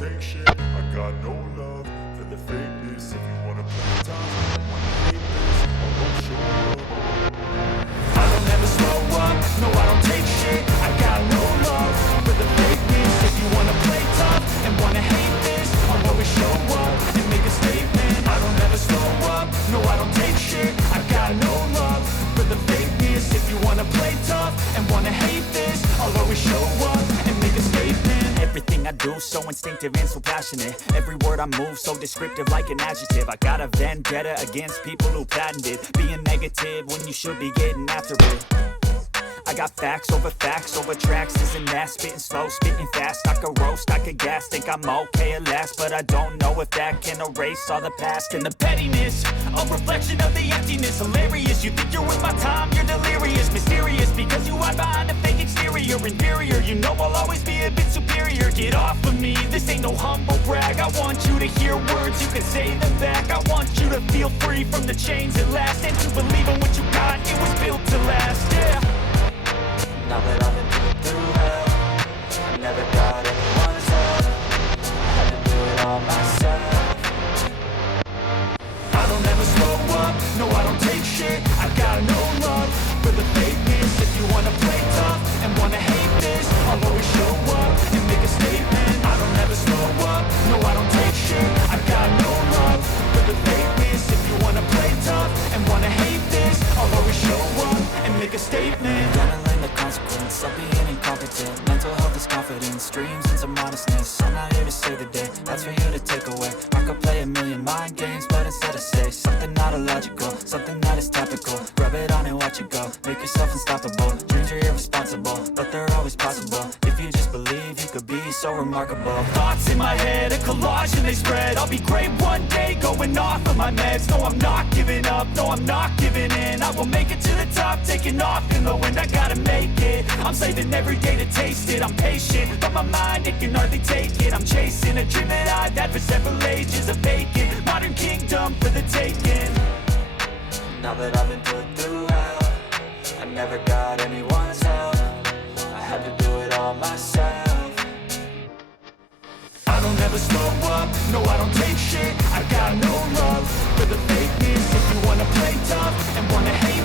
take shit. I got no love for the fakeness. If you wanna play tough, I wanna hate this, I won't show up. I don't ever slow up, no I don't take shit. I got no love for the fakeness. If you wanna play tough and wanna hate this, I'll always show up and make a statement. I don't ever slow up, no I don't take shit. I got no love for the fakeness. If you wanna play tough and wanna hate this, I'll always show up and make a statement. Everything I do so instinctive and so passionate. Every word I move so descriptive like an adjective. I got a vendetta against people who patented being negative when you should be getting after it. I got facts over tracks, isn't that spitting slow, spitting fast. I could roast, I could gas, think I'm okay at last, but I don't know if that can erase all the past and the pettiness. A reflection of the emptiness, hilarious. You think you're with my time, you're delirious, mysterious, because you hide behind a fake exterior, inferior. You know I'll always be a bit superior. Get off of me, this ain't no humble brag. I want you to hear words, you can say them back. I want you to feel free from the chains at last, and to believe in what you got, it was built to last, yeah. Now that I've been put through hell, I never got anyone's help. I had to do it all myself. I don't ever slow up, no I don't take shit. I got no love for the fakeness. If you wanna play tough and wanna hate this, I'll always show up and make a statement. I don't ever slow up, no I don't take shit. I got no love for the fakeness. If you wanna play tough and wanna hate this, I'll always show up and make a statement. Consequence of being incompetent. Mental health is confidence, dreams and some modestness. I'm not here to save the day, that's for you to take away. I could play a million mind games, but instead I say something not illogical, something that is topical. Rub it on and watch it go, make yourself unstoppable. Dreams are irresponsible, but they're always possible. If you just believe, you could be so remarkable. Thoughts in my head, a collage and they spread. I'll be great one day, going off of my meds. No, I'm not giving up, no, I'm not giving in. I will make it to the top, taking off in the wind. I gotta make it, I'm saving every day to taste it. I'm patient, but my mind, it can hardly take it. I'm chasing a dream that I've had for several ages. A vacant, modern kingdom for the taking. Now that I've been put through hell, I never got anyone's help. I had to do it all myself. I don't ever slow up, no I don't take shit. I got no love for the fakeness. If you wanna play tough and wanna hate